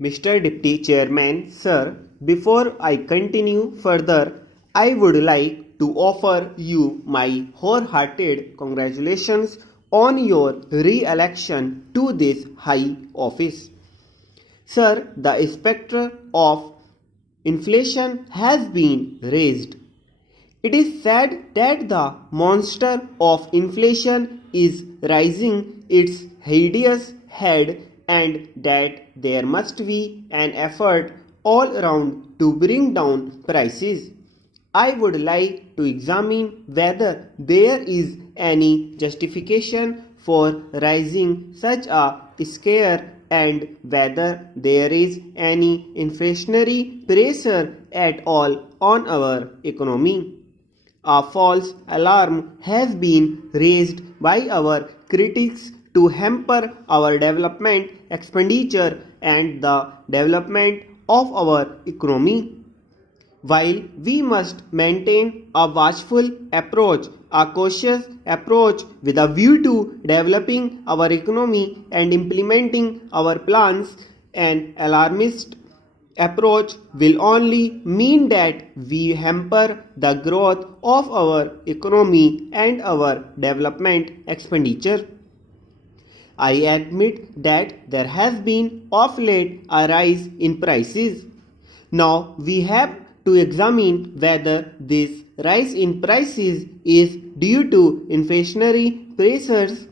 Mr. Deputy Chairman, sir, before I continue further, I would like to offer you my wholehearted congratulations on your re-election to this high office. Sir, the spectre of inflation has been raised. It is said that the monster of inflation is rising its hideous head and that there must be an effort all around to bring down prices. I would like to examine whether there is any justification for rising such a scare and whether there is any inflationary pressure at all on our economy. A false alarm has been raised by our critics to hamper our development expenditure and the development of our economy. While we must maintain a watchful approach, a cautious approach with a view to developing our economy and implementing our plans, an alarmist approach will only mean that we hamper the growth of our economy and our development expenditure. I admit that there has been of late a rise in prices. Now we have to examine whether this rise in prices is due to inflationary pressures.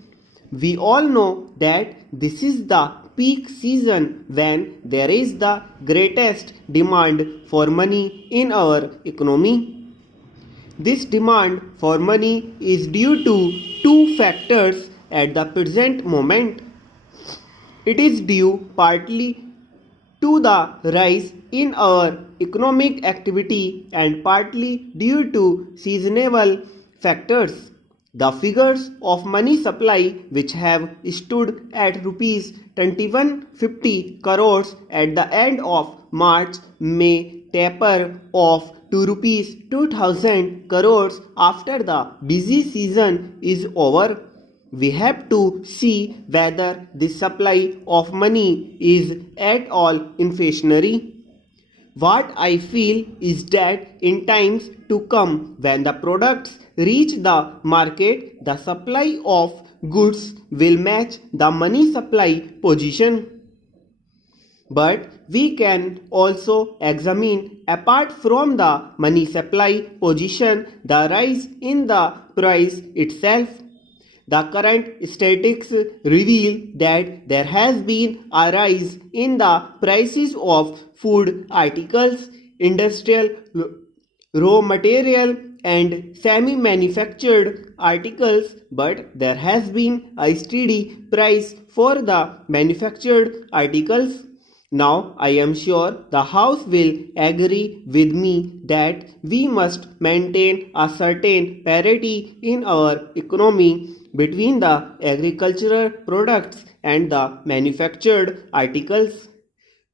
We all know that this is the peak season when there is the greatest demand for money in our economy. This demand for money is due to two factors at the present moment. It is due partly to the rise in our economic activity and partly due to seasonal factors. The figures of money supply, which have stood at rupees 2150 crores at the end of March, may taper off to rupees 2000 crores after the busy season is over. We have to see whether the supply of money is at all inflationary. What I feel is that in times to come, when the products reach the market, the supply of goods will match the money supply position. But we can also examine, apart from the money supply position, the rise in the price itself. The current statistics reveal that there has been a rise in the prices of food articles, industrial raw material and semi-manufactured articles, but there has been a steady price for the manufactured articles. Now I am sure the House will agree with me that we must maintain a certain parity in our economy between the agricultural products and the manufactured articles.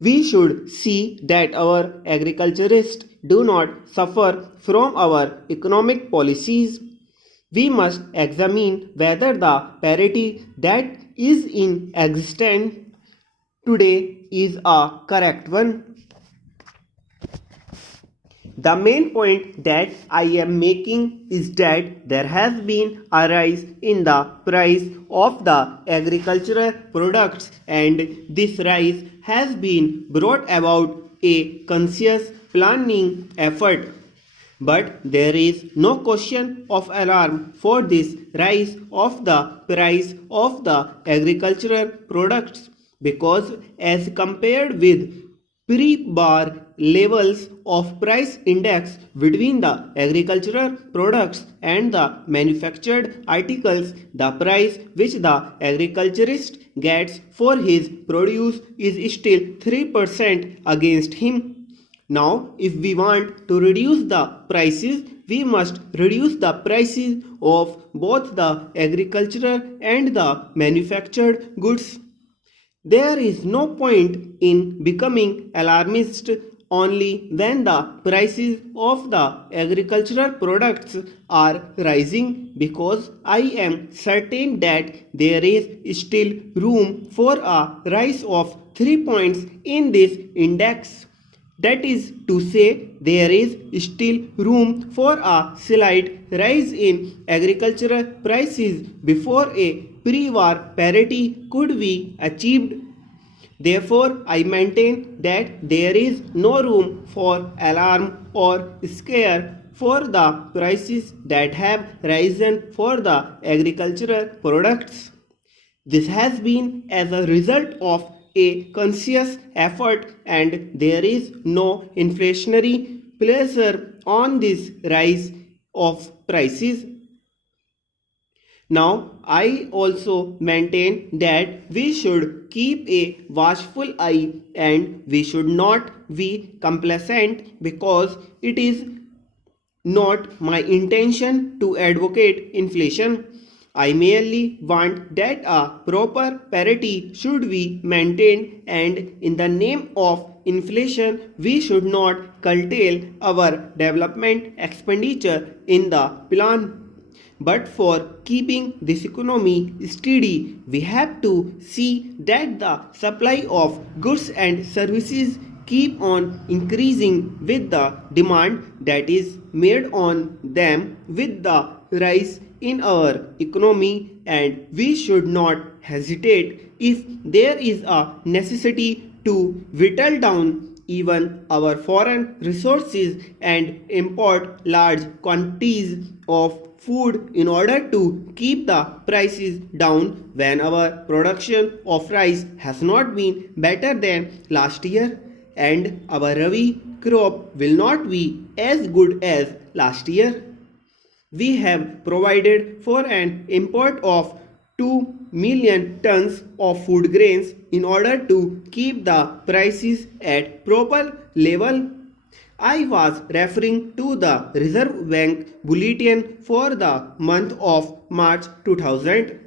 We should see that our agriculturists do not suffer from our economic policies. We must examine whether the parity that is in existence today is a correct one. The main point that I am making is that there has been a rise in the price of the agricultural products, and this rise has been brought about a conscious planning effort. But there is no question of alarm for this rise of the price of the agricultural products, because as compared with pre-bar levels of price index between the agricultural products and the manufactured articles, the price which the agriculturist gets for his produce is still 3% against him. Now, if we want to reduce the prices, we must reduce the prices of both the agricultural and the manufactured goods. There is no point in becoming alarmist only when the prices of the agricultural products are rising, because I am certain that there is still room for a rise of 3 points in this index. That is to say, there is still room for a slight rise in agricultural prices before a pre-war parity could be achieved. Therefore, I maintain that there is no room for alarm or scare for the prices that have risen for the agricultural products. This has been as a result of a conscious effort, and there is no inflationary pressure on this rise of prices. Now, I also maintain that we should keep a watchful eye and we should not be complacent, because it is not my intention to advocate inflation. I merely want that a proper parity should be maintained, and in the name of inflation, we should not curtail our development expenditure in the plan. But for keeping this economy steady, we have to see that the supply of goods and services keep on increasing with the demand that is made on them with the rise in our economy, and we should not hesitate if there is a necessity to whittle down even our foreign resources and import large quantities of food in order to keep the prices down when our production of rice has not been better than last year, and our Rabi crop will not be as good as last year. We have provided for an import of 2 million tons of food grains in order to keep the prices at proper level. I was referring to the Reserve Bank bulletin for the month of March 2000.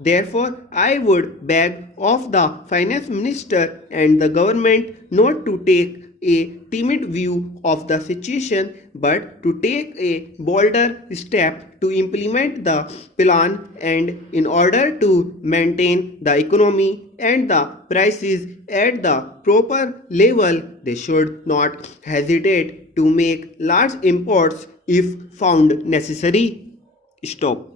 Therefore, I would beg of the Finance Minister and the government not to take a timid view of the situation, but to take a bolder step to implement the plan, and in order to maintain the economy and the prices at the proper level, they should not hesitate to make large imports if found necessary. Stop.